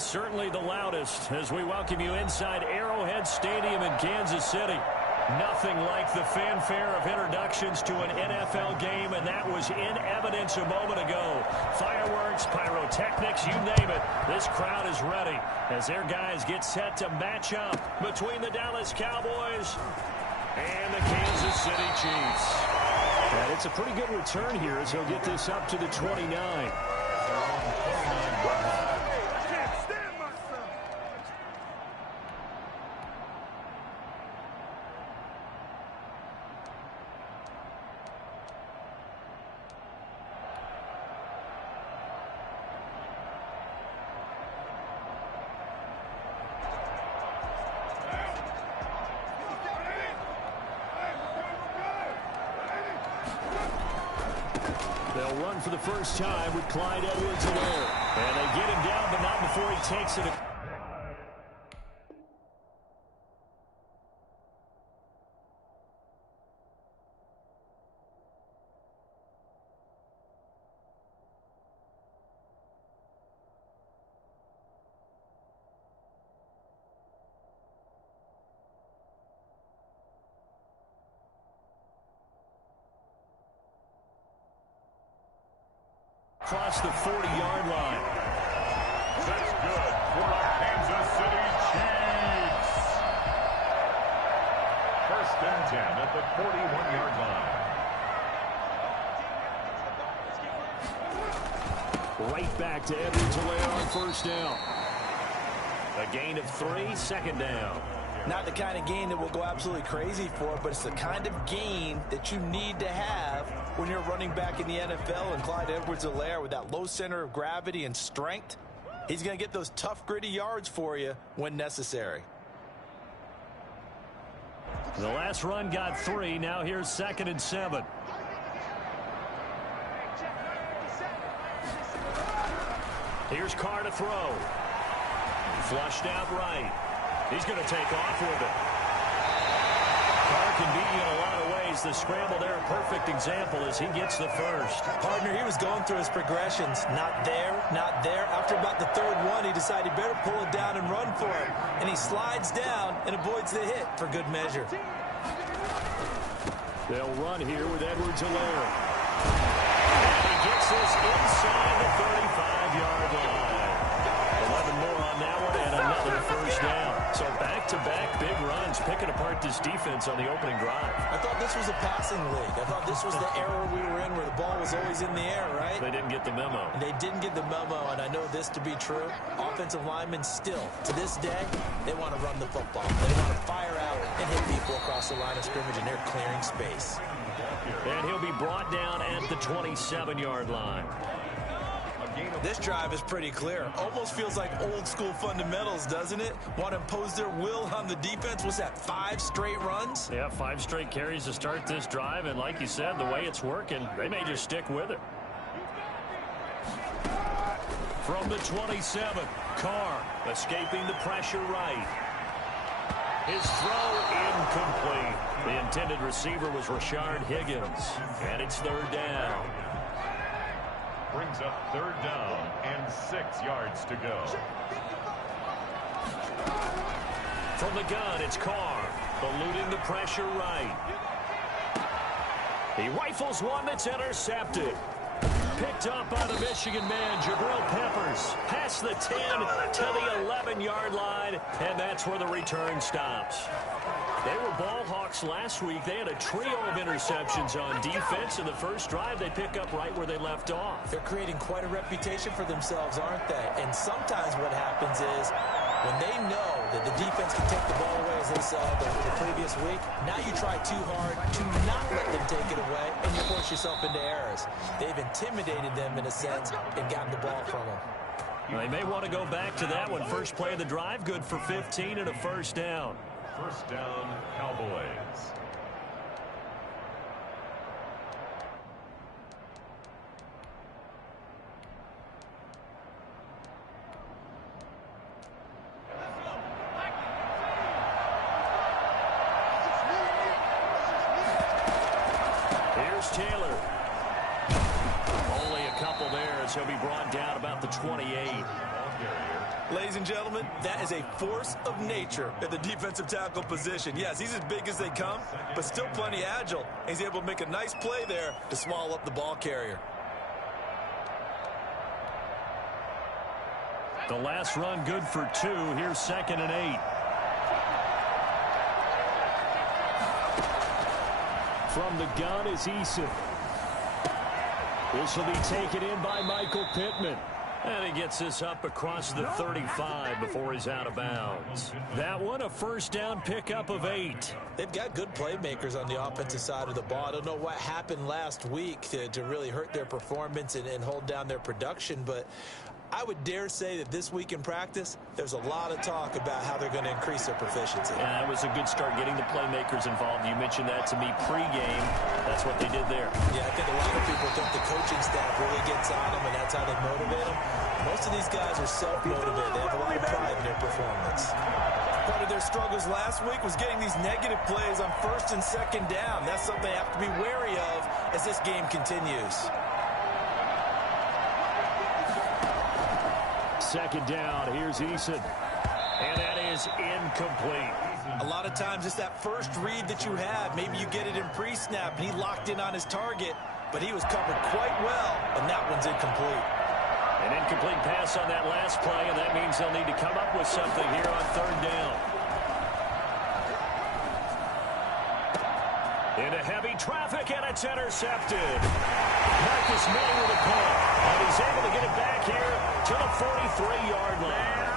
It's certainly the loudest as we welcome you inside Arrowhead Stadium in Kansas City. Nothing like the fanfare of introductions to an NFL game, and that was in evidence a moment ago. Fireworks, pyrotechnics, you name it. This crowd is ready as their guys get set to match up between the Dallas Cowboys and the Kansas City Chiefs. And it's a pretty good return here as he'll get this up to the 29. They'll run for the first time with Clyde Edwards-Helaire. And they get him down, but not before he takes it. Across the 40-yard line. That's good for the Kansas City Chiefs. First and 10 at the 41-yard line. Right back to Edwards-Helaire on first down. A gain of 3, second down. Not the kind of gain that we'll go absolutely crazy for, but it's the kind of gain that you need to have when you're running back in the NFL. And Clyde Edwards-Helaire, with that low center of gravity and strength, he's going to get those tough, gritty yards for you when necessary. The last run got 3. Now here's 2nd and 7. Here's Carr to throw. Flushed out right. He's going to take off with it. Carr can beat you in a lot of ways. The scramble there, a perfect example as he gets the first. Partner, he was going through his progressions. Not there, not there. After about the third one, he decided he better pull it down and run for it. And he slides down and avoids the hit for good measure. They'll run here with Edwards-Helaire. And he gets this inside the 35-yard line. 11 more on that one and another first down. So back-to-back big runs, picking apart this defense on the opening drive. I thought this was a passing league. I thought this was the era we were in where the ball was always in the air, right? They didn't get the memo. They didn't get the memo, and I know this to be true. Offensive linemen still, to this day, they want to run the football. They want to fire out and hit people across the line of scrimmage, and they're clearing space. And he'll be brought down at the 27-yard line. This drive is pretty clear. Almost feels like old school fundamentals, doesn't it? Want to impose their will on the defense. Was that 5 straight runs? Yeah, 5 straight carries to start this drive. And like you said, the way it's working, they may just stick with it. From the 27, Carr escaping the pressure right. His throw incomplete. The intended receiver was Rashard Higgins. And it's 3rd down. Brings up 3rd down and 6 yards to go. From the gun, it's Carr, eluding the pressure right. He rifles one that's intercepted. Picked up by the Michigan man, Jabril Peppers. Past the 10 to the 11-yard line, and that's where the return stops. They were ball hawks last week. They had a trio of interceptions on defense. In the first drive, they pick up right where they left off. They're creating quite a reputation for themselves, aren't they? And sometimes what happens is when they know that the defense can take the ball away, as they saw the previous week, now you try too hard to not let them take it away, and you force yourself into errors. They've intimidated them, in a sense, and gotten the ball from them. They may want to go back to that one. First play of the drive, good for 15 and a first down. First down, Cowboys. Here's Taylor. Only a couple there as he'll be brought down about the 28. Ladies and gentlemen, that is a force of nature at the defensive tackle position. Yes, he's as big as they come, but still plenty agile. He's able to make a nice play there to swallow up the ball carrier. The last run good for 2. Here's 2nd and 8. From the gun is Eason. This will be taken in by Michael Pittman. And he gets this up across the 35 before he's out of bounds. That one, a first down pickup of 8. They've got good playmakers on the offensive side of the ball. I don't know what happened last week to really hurt their performance and hold down their production, but I would dare say that this week in practice, there's a lot of talk about how they're going to increase their proficiency. Yeah, that was a good start getting the playmakers involved. You mentioned that to me pregame. That's what they did there. Yeah, I think a lot of people think the coaching staff really gets on them, and that's how they motivate them. Most of these guys are self-motivated. They have a lot of pride in their performance. Part of their struggles last week was getting these negative plays on 1st and 2nd down. That's something they have to be wary of as this game continues. 2nd down, here's Eason. And that is incomplete. A lot of times it's that first read that you have. Maybe you get it in pre-snap, and he locked in on his target, but he was covered quite well, and that one's incomplete. An incomplete pass on that last play, and that means they'll need to come up with something here on 3rd down. Into heavy traffic, and it's intercepted. Marcus May with a punt, and he's able to get it back here to the 43-yard line.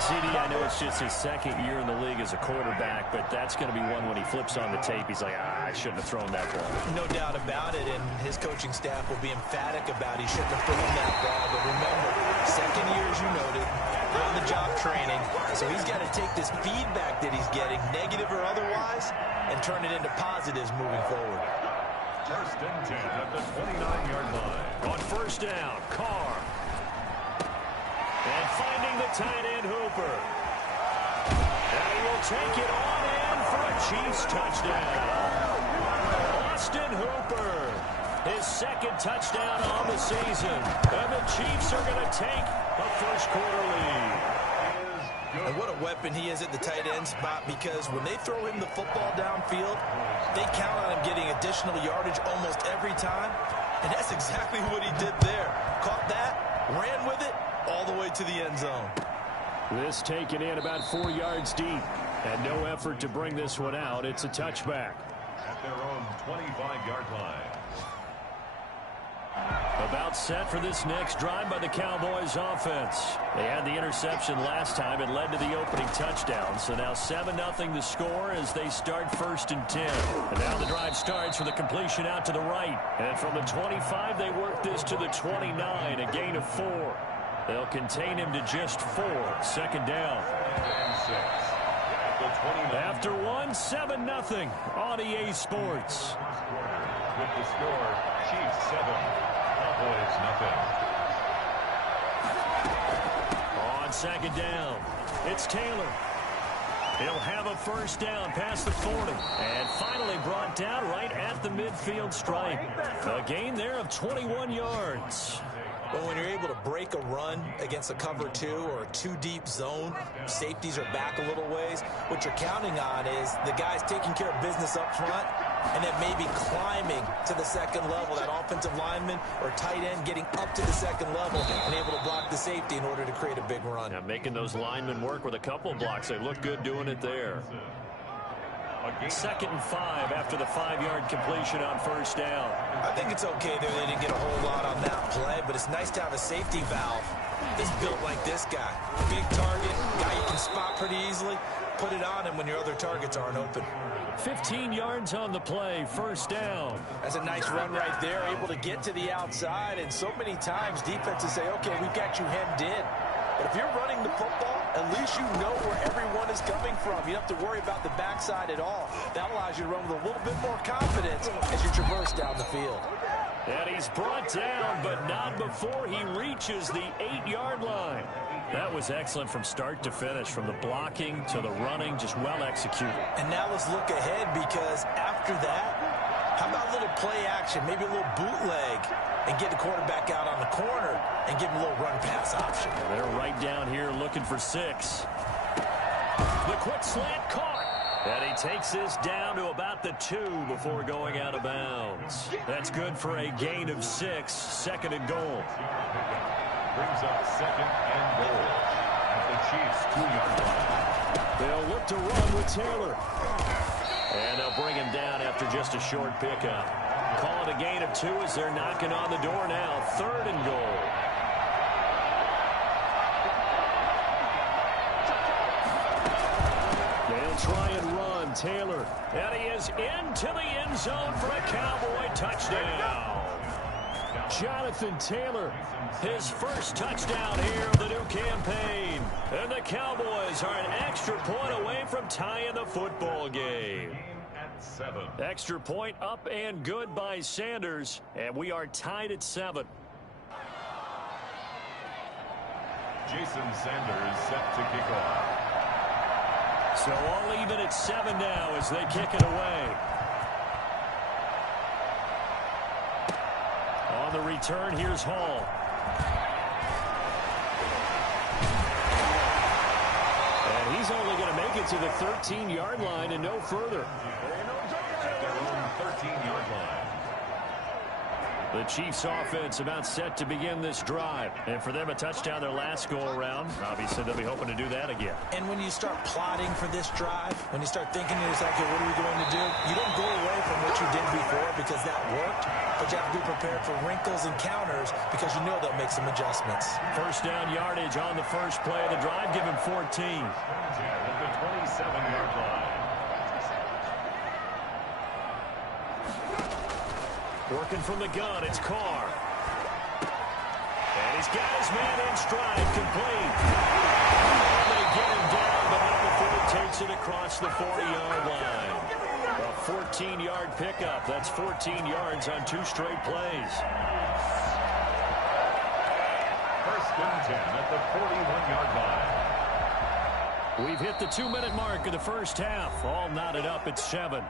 CD, I know it's just his 2nd year in the league as a quarterback, but that's going to be one when he flips on the tape. He's like, I shouldn't have thrown that ball. No doubt about it, and his coaching staff will be emphatic about he shouldn't have thrown that ball. But remember, 2nd year, as you noted, on-the-job training, so he's got to take this feedback that he's getting, negative or otherwise, and turn it into positives moving forward. 1st and 10 at the 29-yard line. On 1st down, Carr. And finding the tight end, Hooper. And he will take it on in for a Chiefs touchdown. Austin Hooper, his 2nd touchdown on the season. And the Chiefs are going to take a first-quarter lead. And what a weapon he is at the tight end spot, because when they throw him the football downfield, they count on him getting additional yardage almost every time. And that's exactly what he did there. Caught that, ran with it, all the way to the end zone. This taken in about 4 yards deep. And no effort to bring this one out. It's a touchback. At their own 25-yard line. About set for this next drive by the Cowboys offense. They had the interception last time. It led to the opening touchdown. So now 7-0 the score as they start 1st and 10. And now the drive starts with a completion out to the right. And from the 25, they work this to the 29, a gain of 4. They'll contain him to just 4. 2nd down. And 6. After 7-0 on EA Sports. With the score, Chiefs 7, Cowboys 0. On 2nd down, it's Taylor. He'll have a first down past the 40. And finally brought down right at the midfield stripe. A gain there of 21 yards. Well, when you're able to break a run against a cover 2 or a 2-deep zone, safeties are back a little ways. What you're counting on is the guys taking care of business up front and then maybe climbing to the 2nd level. That offensive lineman or tight end getting up to the 2nd level and able to block the safety in order to create a big run. Yeah, making those linemen work with a couple of blocks. They look good doing it there. 2nd and 5 after the 5-yard completion on 1st down. I think it's okay there. They didn't get a whole lot on that play, but it's nice to have a safety valve that's built like this guy. Big target, guy you can spot pretty easily. Put it on him when your other targets aren't open. 15 yards on the play, 1st down. That's a nice run right there, able to get to the outside, and so many times defenses say, okay, we've got you hemmed in. But if you're running the football, at least you know where everyone is coming from. You don't have to worry about the backside at all. That allows you to run with a little bit more confidence as you traverse down the field. And he's brought down, but not before he reaches the 8-yard line. That was excellent from start to finish, from the blocking to the running, just well executed. And now let's look ahead, because after that, how about a little play action, maybe a little bootleg? and get the quarterback out on the corner and give him a little run pass option. They're right down here looking for 6. The quick slant caught. And he takes this down to about the 2 before going out of bounds. That's good for a gain of 6, 2nd and goal. Brings up 2nd and goal at the Chiefs' 2-yard line. They'll look to run with Taylor. And they'll bring him down after just a short pickup. Call it a gain of 2 as they're knocking on the door now. 3rd and goal. They'll try and run. Taylor. And he is into the end zone for a Cowboy touchdown. Jonathan Taylor, his first touchdown here of the new campaign. And the Cowboys are an extra point away from tying the football game. At 7. Extra point up and good by Sanders. And we are tied at 7. Jason Sanders set to kick off. So all even at 7 now as they kick it away. On the return, here's Hall. And he's only going to make it to the 13-yard line and no further. At their own 13-yard line. The Chiefs offense about set to begin this drive. And for them, a touchdown their last go-around. Obviously, they'll be hoping to do that again. And when you start plotting for this drive, when you start thinking to yourself, okay, what are we going to do? You don't go away from what you did before because that worked, but you have to be prepared for wrinkles and counters because you know they'll make some adjustments. First down yardage on the first play of the drive. Give him 14. At the 27-yard line. Working from the gun, it's Carr. And he's got his man in stride, complete. And they get him down, but not before he takes it across the 40-yard line. A 14-yard pickup. That's 14 yards on 2 straight plays. First and 10 at the 41-yard line. We've hit the 2-minute mark of the first half. All knotted up at 7.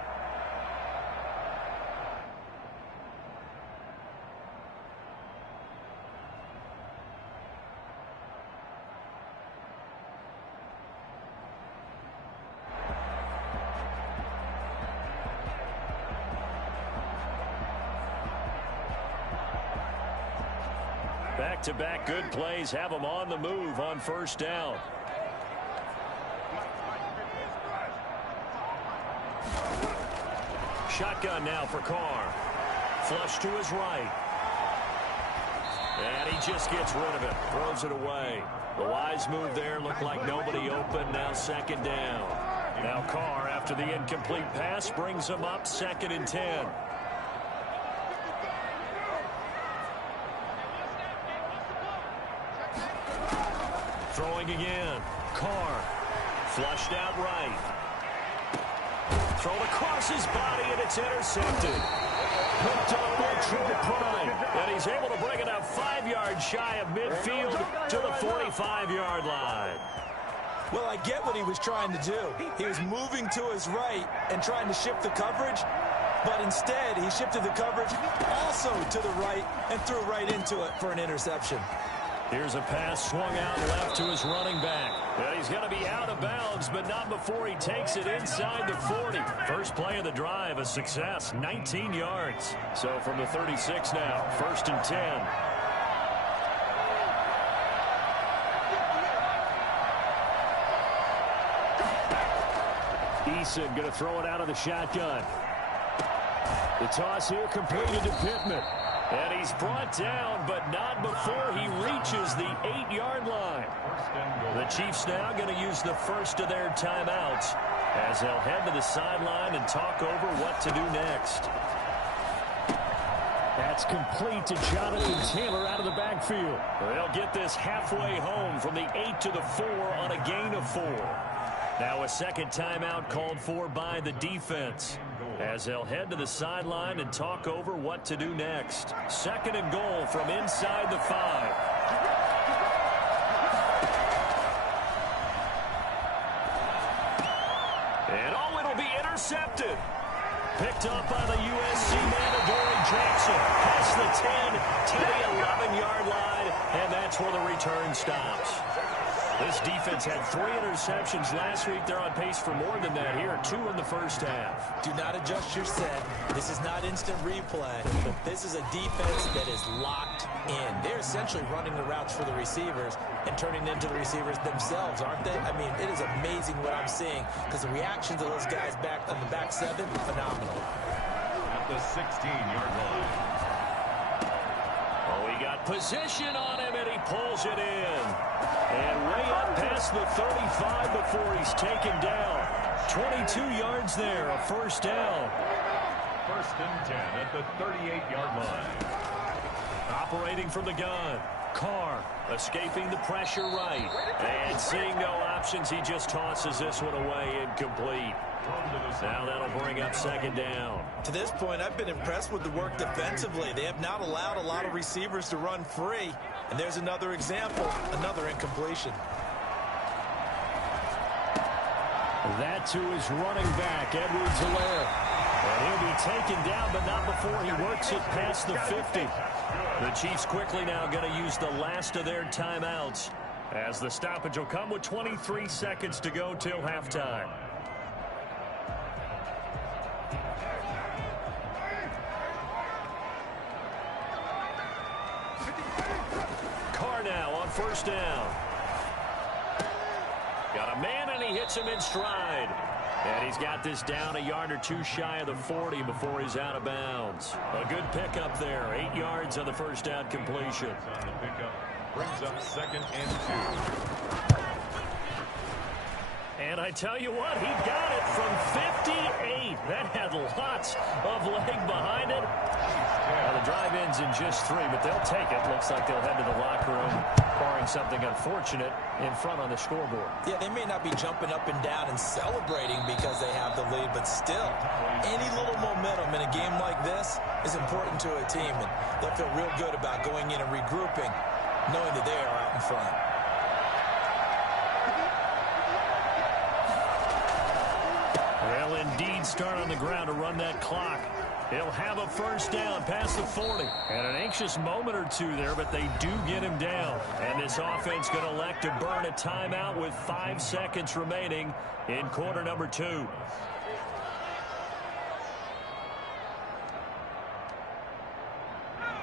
Back-to-back good plays have them on the move on first down. Shotgun now for Carr. Flush to his right. And he just gets rid of it. Throws it away. The wise move there. Looked like nobody open. Now 2nd down. Now Carr, after the incomplete pass, brings him up 2nd and 10. Throwing again. Carr. Flushed out right. Thrown across his body, and it's intercepted. Picked up by Troy Prime. And he's able to bring it up 5 yards shy of midfield to the 45-yard line. Well, I get what he was trying to do. He was moving to his right and trying to shift the coverage, but instead he shifted the coverage also to the right and threw right into it for an interception. Here's a pass swung out left to his running back. And he's going to be out of bounds, but not before he takes it inside the 40. First play of the drive, a success, 19 yards. So from the 36 now, 1st and 10. Eason going to throw it out of the shotgun. The toss here completed to Pittman. And he's brought down, but not before he reaches the 8-yard line. The Chiefs now going to use the first of their timeouts as they'll head to the sideline and talk over what to do next. That's complete to Jonathan Taylor out of the backfield. They'll get this halfway home from the 8 to the 4 on a gain of 4. Now a second timeout called for by the defense as they'll head to the sideline and talk over what to do next. 2nd and goal from inside the 5. And oh, it'll be intercepted. Picked up by the USC man, Adoree Jackson. Past the 10 to the 11-yard line, and that's where the return stops. This defense had 3 interceptions last week. They're on pace for more than that here, 2 in the first half. Do not adjust your set. This is not instant replay, but this is a defense that is locked in. They're essentially running the routes for the receivers and turning into the receivers themselves, aren't they? I mean, it is amazing what I'm seeing because the reactions of those guys back on the back 7, phenomenal. At the 16-yard line. Oh, he got position on him, and he pulls it in. And way up past the 35 before he's taken down. 22 yards there, a first down. First and 10 at the 38-yard line. Operating from the gun. Carr escaping the pressure right. And seeing no options, he just tosses this one away, incomplete. Now that'll bring up second down. To this point, I've been impressed with the work defensively. They have not allowed a lot of receivers to run free. And there's another example, another incompletion. That to his running back, Edwards-Helaire. And he'll be taken down, but not before he works it past the 50. The Chiefs quickly now going to use the last of their timeouts, as the stoppage will come with 23 seconds to go till halftime. Carr now on first down. Got a man, and he hits him in stride. And he's got this down a yard or 2 shy of the 40 before he's out of bounds. A good pickup there. 8 yards on the first down completion. On the pickup brings up second and 2. And I tell you what, he got it from 58. That had lots of leg behind it. Well, the drive ends in just 3, but they'll take it. Looks like they'll head to the locker room, barring something unfortunate in front on the scoreboard. Yeah, they may not be jumping up and down and celebrating because they have the lead, but still, any little momentum in a game like this is important to a team, and they'll feel real good about going in and regrouping, knowing that they are out in front. They'll indeed start on the ground to run that clock. He'll have a first down past the 40. And an anxious moment or 2 there, but they do get him down. And this offense going to elect to burn a timeout with 5 seconds remaining in quarter number 2.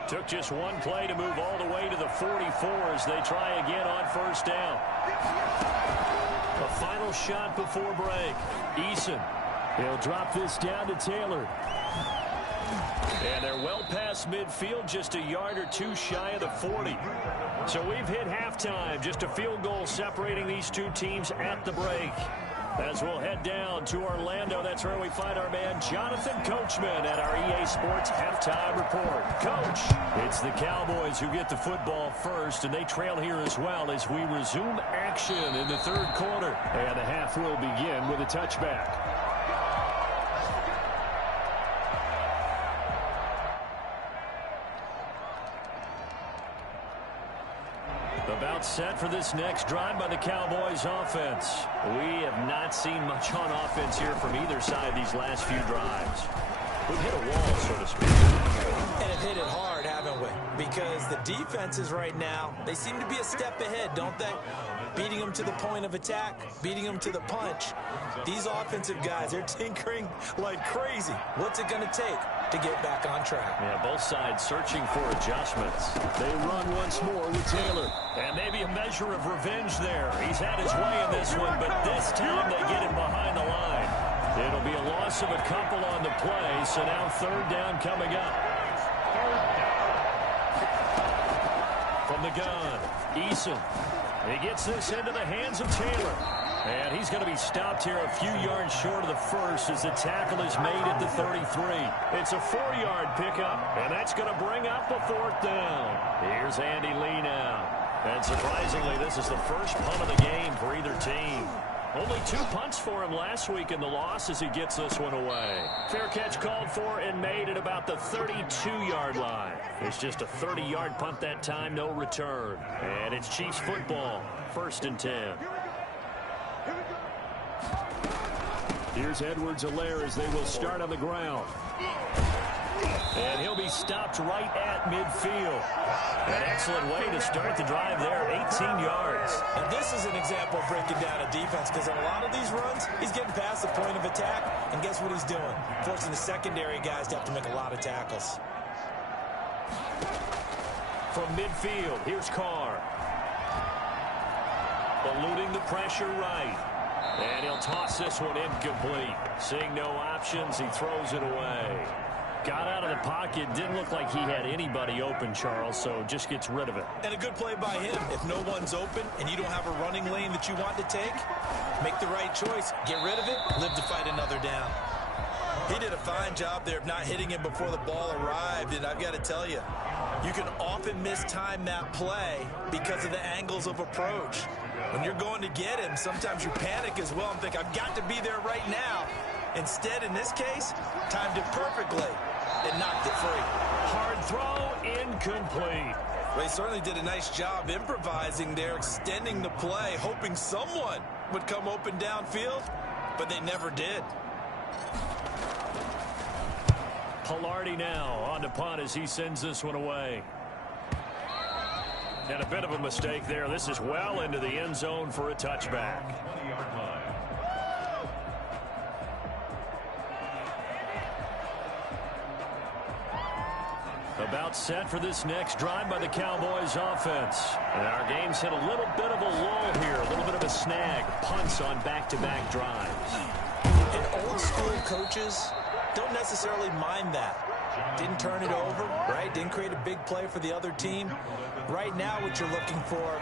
Took just one play to move all the way to the 44 as they try again on first down. A final shot before break. Eason. He'll drop this down to Taylor. And they're well past midfield, just a yard or 2 shy of the 40. So we've hit halftime, just a field goal separating these two teams at the break. As we'll head down to Orlando, that's where we find our man Jonathan Coachman at our EA Sports Halftime Report. Coach, it's the Cowboys who get the football first, and they trail here as well as we resume action in the third quarter. And the half will begin with a touchback. About set for this next drive by the Cowboys offense. We have not seen much on offense here from either side these last few drives. We've hit a wall, so to speak. And have hit it hard, haven't we? Because the defenses right now, they seem to be a step ahead, don't they? Beating them to the point of attack, beating them to the punch. These offensive guys, they're tinkering like crazy. What's it going to take to get back on track? Yeah, both sides searching for adjustments. They run once more with Taylor. And maybe a measure of revenge there. He's had his way in this one, but this time they get him behind the line. It'll be a loss of a couple on the play, so now third down coming up. From the gun, Eason. He gets this into the hands of Taylor. And he's going to be stopped here a few yards short of the first as the tackle is made at the 33. It's a 4-yard pickup, and that's going to bring up a fourth down. Here's Andy Lee now. And surprisingly, this is the first punt of the game for either team. Only 2 punts for him last week in the loss as he gets this one away. Fair catch called for and made at about the 32-yard line. It's just a 30-yard punt that time, no return. And it's Chiefs football, 1st and 10. Here's Edwards-Helaire as they will start on the ground. And he'll be stopped right at midfield. An excellent way to start the drive there, 18 yards. And this is an example of breaking down a defense, because in a lot of these runs, he's getting past the point of attack, and guess what he's doing? Forcing the secondary guys to have to make a lot of tackles. From midfield, here's Carr. Eluding the pressure right. And he'll toss this one incomplete. Seeing no options, he throws it away. Got out of the pocket. Didn't look like he had anybody open, Charles, so just gets rid of it. And a good play by him. If no one's open and you don't have a running lane that you want to take, make the right choice. Get rid of it. Live to fight another down. He did a fine job there of not hitting him before the ball arrived, and I've got to tell you, you can often mistime that play because of the angles of approach. When you're going to get him, sometimes you panic as well and think, I've got to be there right now. Instead, in this case, timed it perfectly and knocked it free. Hard throw, incomplete. They certainly did a nice job improvising there, extending the play, hoping someone would come open downfield, but they never did. Pilardi now on the punt as he sends this one away. And a bit of a mistake there. This is well into the end zone for a touchback. About set for this next drive by the Cowboys offense. And our game's hit a little bit of a lull here, a little bit of a snag. Punts on back-to-back drives. And old school coaches don't necessarily mind that. Didn't turn it over, right? Didn't create a big play for the other team. Right now what you're looking for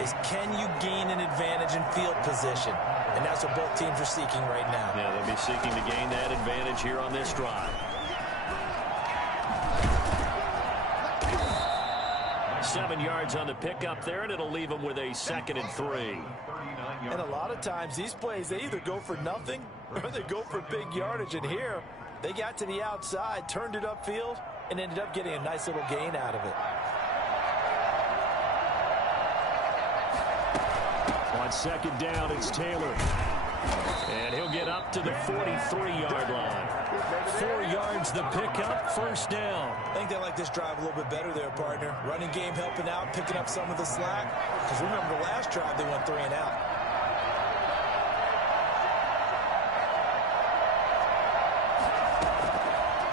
is, can you gain an advantage in field position? And that's what both teams are seeking right now. Yeah, they'll be seeking to gain that advantage here on this drive. 7 yards on the pickup there, and it'll leave them with a 2nd and 3. And a lot of times these plays, they either go for nothing or they go for big yardage. And here, they got to the outside, turned it upfield, and ended up getting a nice little gain out of it. On 2nd down, it's Taylor. And he'll get up to the 43-yard line. 4 yards the pickup, 1st down. I think they like this drive a little bit better there, partner. Running game helping out, picking up some of the slack. Because remember, the last drive they went 3 and out.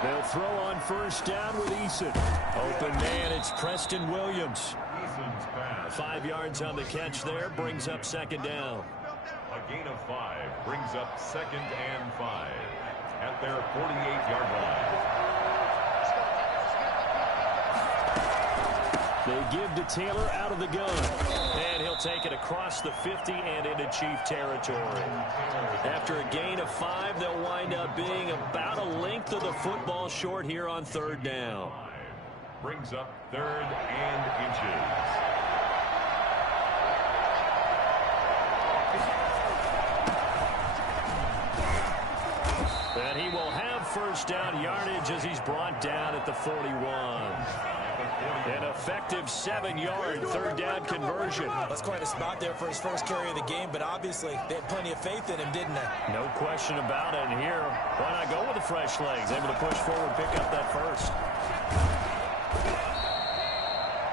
They'll throw on 1st down with Eason. Open man, it's Preston Williams. 5 yards on the catch there, brings up 2nd down. A gain of 5 brings up 2nd and 5 at their 48-yard line. They give to Taylor out of the gun. And he'll take it across the 50 and into Chief territory. After a gain of 5, they'll wind up being about a length of the football short here on 3rd down. Brings up 3rd and inches. And he will have 1st down yardage as he's brought down at the 41. An effective 7-yard 3rd down conversion. That's quite a spot there for his first carry of the game, but obviously they had plenty of faith in him, didn't they? No question about it. And here, why not go with the fresh legs? Able to push forward, pick up that 1st.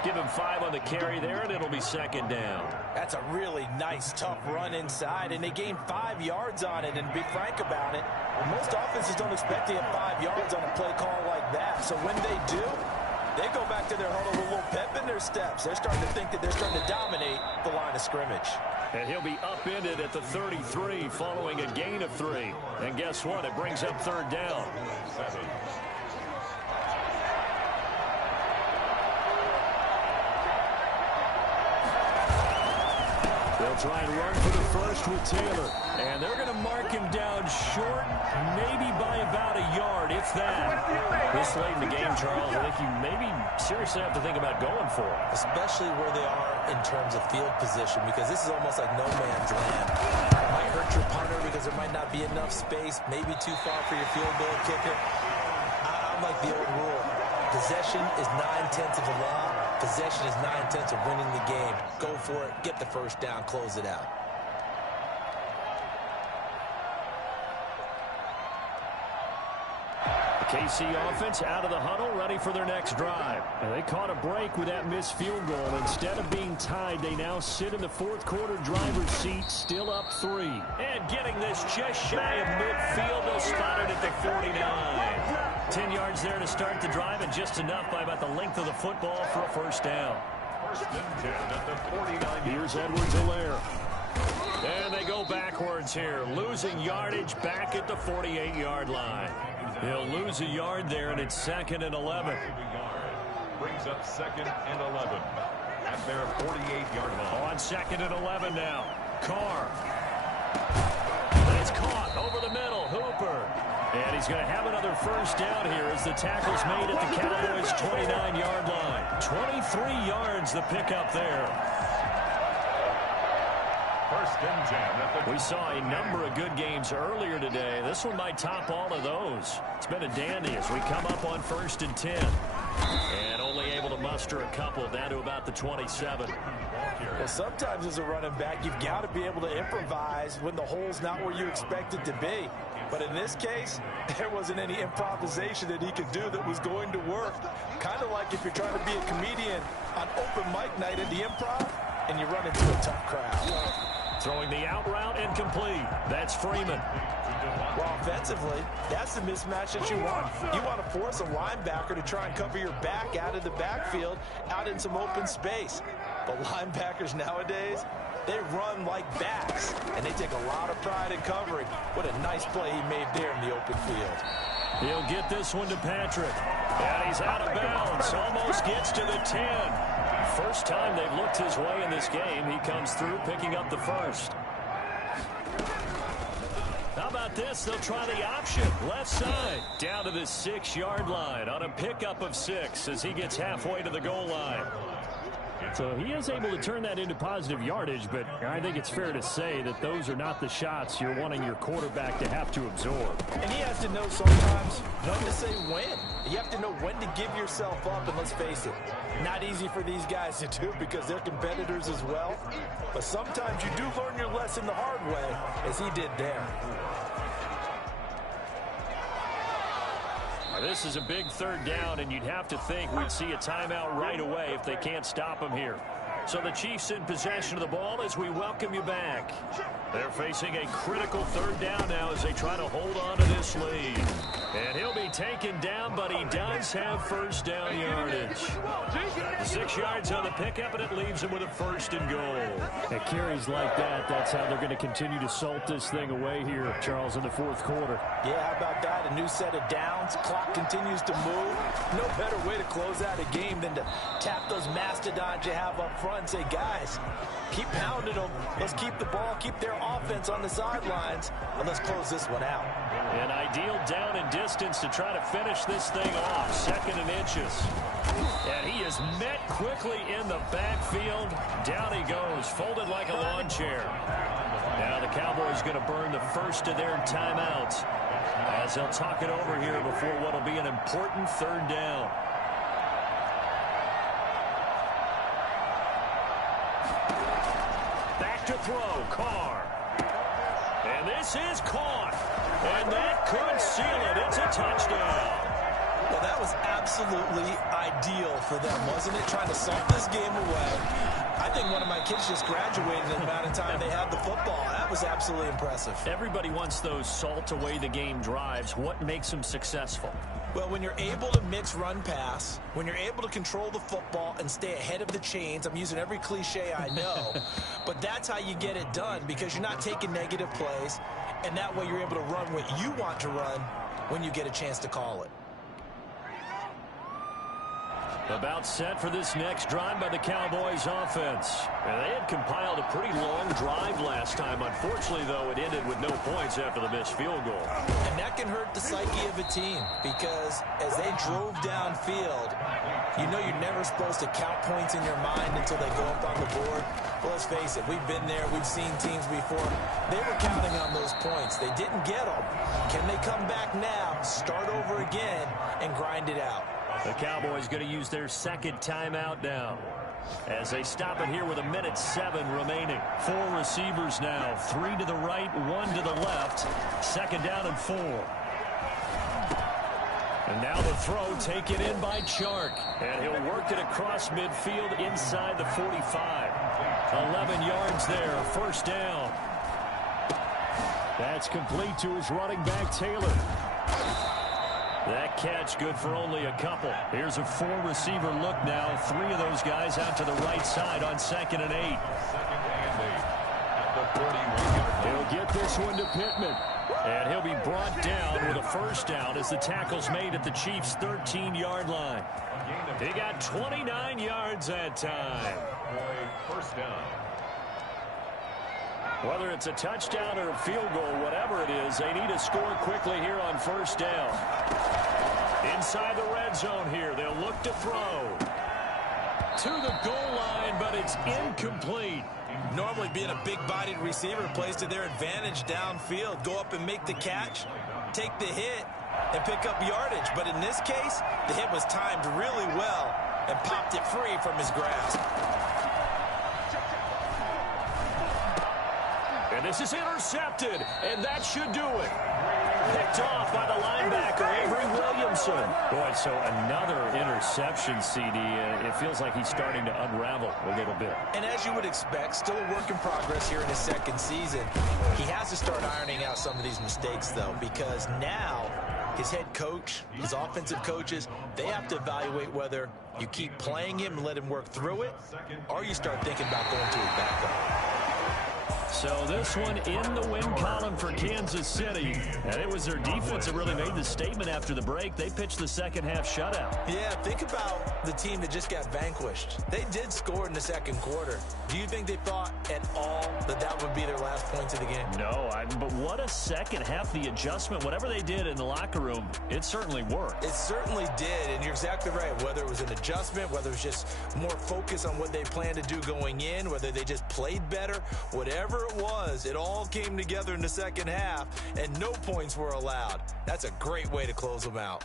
Give him 5 on the carry there, and it'll be 2nd down. That's a really nice, tough run inside, and they gained 5 yards on it. And to be frank about it, most offenses don't expect to get 5 yards on a play call like that. So when they do, they go back to their huddle with a little pep in their steps. They're starting to think that they're starting to dominate the line of scrimmage. And he'll be upended at the 33 following a gain of 3. And guess what? It brings up 3rd down. They'll try and run for the 1st with Taylor. And they're going to mark him down short, maybe by about a yard, if that. This late in the game, Charles, I think you maybe seriously have to think about going for it. Especially where they are in terms of field position, because this is almost like no man's land. Might hurt your punter because there might not be enough space, maybe too far for your field goal kicker. I'm like the old rule. Possession is 9/10 of the law. Possession is 9/10 of winning the game. Go for it. Get the 1st down. Close it out. KC offense out of the huddle, ready for their next drive. And they caught a break with that missed field goal. Instead of being tied, they now sit in the fourth quarter driver's seat, still up 3. And getting this just shy of midfield, they'll spot it at the 49. 10 yards there to start the drive, and just enough by about the length of the football for a first down. First and 10 at the 49. Here's Edwards-Helaire. And they go backwards here, losing yardage back at the 48-yard line. He'll lose a yard there, and it's 2nd and 11. Brings up 2nd and 11 at their 48-yard line. On 2nd and 11 now. Carr. And it's caught over the middle. Hooper. And he's going to have another first down here as the tackle's made at the Cowboys' 29-yard line. 23 yards the pickup there. First and 10. We saw a number of good games earlier today. This one might top all of those. It's been a dandy as we come up on 1st and 10. And only able to muster a couple down to about the 27. Well, sometimes as a running back, you've got to be able to improvise when the hole's not where you expect it to be. But in this case, there wasn't any improvisation that he could do that was going to work. Kind of like if you're trying to be a comedian on open mic night at the Improv and you run into a tough crowd. Throwing the out route incomplete. That's Freeman. Well, offensively, that's the mismatch that you want. You want to force a linebacker to try and cover your back out of the backfield, out in some open space. But linebackers nowadays, they run like backs, and they take a lot of pride in covering. What a nice play he made there in the open field. He'll get this one to Patrick. And he's out of bounds. Almost gets to the 10. First time they've looked his way in this game. He comes through picking up the first. How about this? They'll try the option. Left side. Down to the 6-yard line on a pickup of 6 as he gets halfway to the goal line. So he is able to turn that into positive yardage, but I think it's fair to say that those are not the shots you're wanting your quarterback to have to absorb. And he has to know sometimes when to say when. You have to know when to give yourself up, and let's face it, not easy for these guys to do because they're competitors as well. But sometimes you do learn your lesson the hard way, as he did there. This is a big 3rd down, and you'd have to think we'd see a timeout right away if they can't stop him here. So the Chiefs in possession of the ball as we welcome you back. They're facing a critical 3rd down now as they try to hold on to this lead. And he'll be taken down, but he does have first down yardage. 6 yards on the pickup, and it leaves him with a 1st and goal. At carries like that, that's how they're going to continue to salt this thing away here, Charles, in the 4th quarter. Yeah, how about that? A new set of downs. Clock continues to move. No better way to close out a game than to tap those mastodons you have up front and say, guys, keep pounding them. Let's keep the ball, keep their offense on the sidelines, and let's close this one out. An ideal down and distance to try to finish this thing off. 2nd and inches. And he is met quickly in the backfield. Down he goes, folded like a lawn chair. Now the Cowboys going to burn the first of their timeouts as they'll talk it over here before what will be an important 3rd down. Back to throw, Carr. And this is caught. And that could seal it. It's a touchdown. Well, that was absolutely ideal for them, wasn't it? Trying to salt this game away. I think one of my kids just graduated in the amount of time they had the football. That was absolutely impressive. Everybody wants those salt away the game drives. What makes them successful? Well, when you're able to mix run-pass, when you're able to control the football and stay ahead of the chains, I'm using every cliche I know, but that's how you get it done because you're not taking negative plays, and that way you're able to run what you want to run when you get a chance to call it. About set for this next drive by the Cowboys offense. And they had compiled a pretty long drive last time. Unfortunately, though, it ended with no points after the missed field goal. And that can hurt the psyche of a team because as they drove downfield, you know you're never supposed to count points in your mind until they go up on the board. Well, let's face it, we've been there. We've seen teams before. They were counting on those points. They didn't get them. Can they come back now, start over again, and grind it out? The Cowboys going to use their 2nd timeout now as they stop it here with 1:07 remaining. 4 receivers now, 3 to the right, 1 to the left. 2nd down and 4. And now the throw taken in by Chark. And he'll work it across midfield inside the 45. 11 yards there, first down. That's complete to his running back, Taylor. That catch good for only a couple. Here's a four-receiver look now. Three of those guys out to the right side on 2nd and 8. 2nd and 8 at the 31-yard line. He'll get this one to Pittman. And he'll be brought down with a first down as the tackle's made at the Chiefs' 13-yard line. He got 29 yards that time. First down. Whether it's a touchdown or a field goal, whatever it is, they need to score quickly here on first down. Inside the red zone here, they'll look to throw. To the goal line, but it's incomplete. Normally being a big-bodied receiver plays to their advantage downfield. Go up and make the catch, take the hit, and pick up yardage. But in this case, the hit was timed really well and popped it free from his grasp. And this is intercepted, and that should do it. Picked off by the linebacker, Avery Williamson. Boy, so another interception, CD. It feels like he's starting to unravel a little bit. And as you would expect, still a work in progress here in his second season. He has to start ironing out some of these mistakes, though, because now his head coach, his offensive coaches, they have to evaluate whether you keep playing him and let him work through it, or you start thinking about going to his backup. So this one in the win column for Kansas City. And it was their defense that really made the statement after the break. They pitched the second half shutout. Yeah, think about the team that just got vanquished. They did score in the second quarter. Do you think they thought at all that that would be their last points of the game? No, but what a second half. The adjustment, whatever they did in the locker room, it certainly worked. It certainly did, and you're exactly right. Whether it was an adjustment, whether it was just more focus on what they planned to do going in, whether they just played better, whatever it was, it all came together in the second half, and no points were allowed. That's a great way to close them out.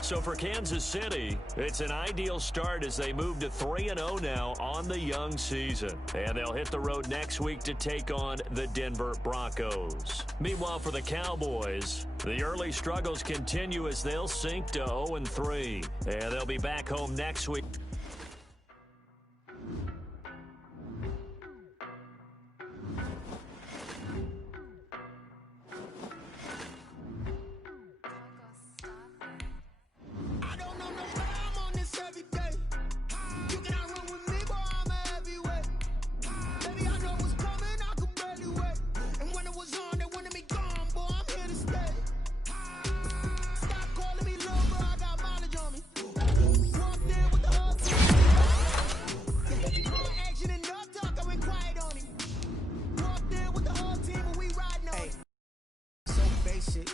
So for Kansas City, it's an ideal start as they move to 3-0 now on the young season. And they'll hit the road next week to take on the Denver Broncos. Meanwhile, for the Cowboys, the early struggles continue as they'll sink to 0-3. And they'll be back home next week.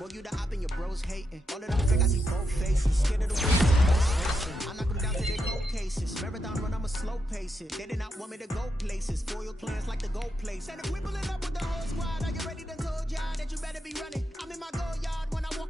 Boy, you the op and your bros hating. All of them fake, I see both faces. Scared of the way I knock them down to their gold cases. Marathon run, I'ma slow pace it. They did not want me to go places. Foil plans like the gold place. And if we pull it up with the whole squad, are you ready? Done told y'all that you better be running. I'm in my go yard when I walk.